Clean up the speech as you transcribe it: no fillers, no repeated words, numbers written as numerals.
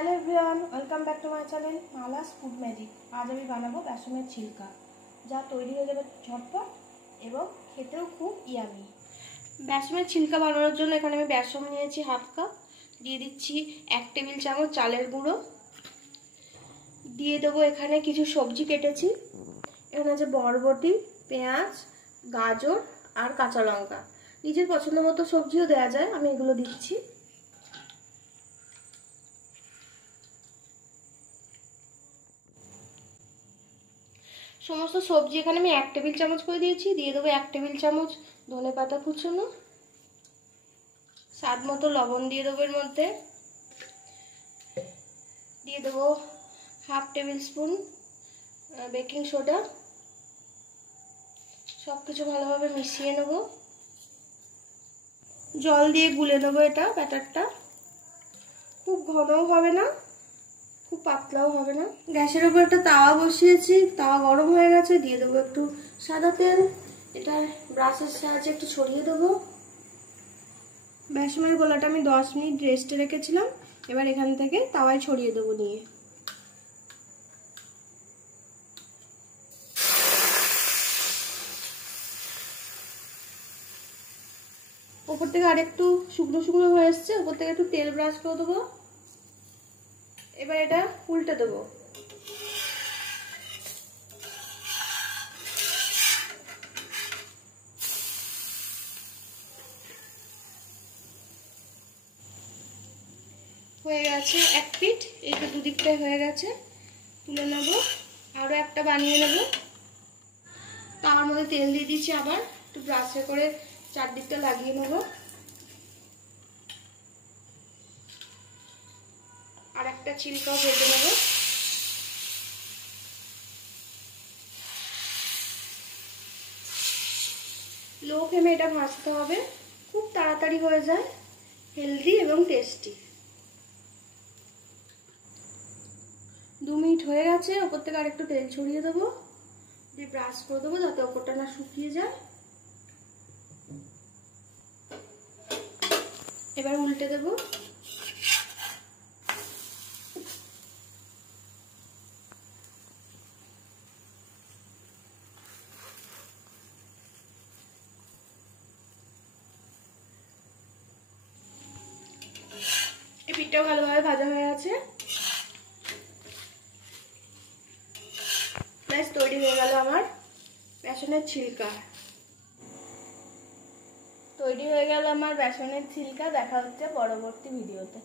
Hello everyone, welcome back to my channel Mala's food magic. आज আমি বানাবো বেসনের ছিলকা, যা তৈরি হয়ে যাবে ঝটপট এবং খেতেও খুব ইয়ামি। বেসনের ছিলকা বানানোর জন্য এখানে আমি বেসন নিয়েছি হাফ কাপ, দিয়ে দিচ্ছি 1 টেবিল চামচ চালের গুঁড়ো, দিয়ে দেবো এখানে কিছু সবজি কেটেছি। এখানে আছে বরবটি, পেঁয়াজ, গাজর আর কাঁচা লঙ্কা। নিজের পছন্দ মতো সবজিও দেওয়া যায়, আমি এগুলো দিচ্ছি। সমস্ত সবজি এখানে আমি 1 টেবিল চামচ করে দিয়েছি। দিয়ে দেবো 1 টেবিল চামচ ধনে পাতা কুচনো, স্বাদ মতো লবণ দিয়ে দেবো এর মধ্যে, দিয়ে দেবো half table spoon baking soda. সব কিছু ভালোভাবে মিশিয়ে নেব, জল দিয়ে গুলে নেবো এটা ব্যাটারটা। খুব ঘনও হবে না, খুব পাতলাও হবে না। গ্যাসের উপর একটা তাওয়া বসিয়েছি, তাওয়া গরম হয়ে গেছে। দিয়ে দেবো একটু সাদা তেল, এটা ব্রাশের সাহায্যে একটু ছড়িয়ে দেবো। বেসনের গোলাটা আমি 10 মিনিট রেস্টে রেখেছিলাম, এবার এখান থেকে তাওয়ায় ছড়িয়ে দেবো নিয়ে। উপর থেকে আরেকটু শুকনো শুকনো হয়ে এসছে, উপর থেকে একটু তেল ব্রাশ করে দেবো। এবার এটা উল্টে দেবো। হয়ে গেছে এক পিঠ, এই তো দুদিকটাই হয়ে গেছে। তুলে নেব, আরও একটা বানিয়ে নেব। তার মধ্যে তেল দিয়ে দিচ্ছি, আবার একটু ব্রাশে করে চারদিকটা লাগিয়ে নেব। আর একটা ছিলকাও ভেজে নেব। লো ফ্লেমে এটা ভাজতে হবে, খুব তাড়াতাড়ি হয়ে যায়, হেলদি এবং টেস্টি। 2 মিনিট হয়ে গেছে, ওপর থেকে আর একটু তেল ছড়িয়ে দেবো, দিয়ে ব্রাশ করে দেবো যাতে ওপরটা না শুকিয়ে যায়। এবার উল্টে দেবো। এই পিঠটাও ভালোভাবে ভাজা হয়ে আছে। ব্যাস তৈরি হয়ে গেল আমার বেসনের ছিলকা। তৈরি হয়ে গেল আমার বেসনের ছিলকা। দেখা হচ্ছে পরবর্তী ভিডিওতে।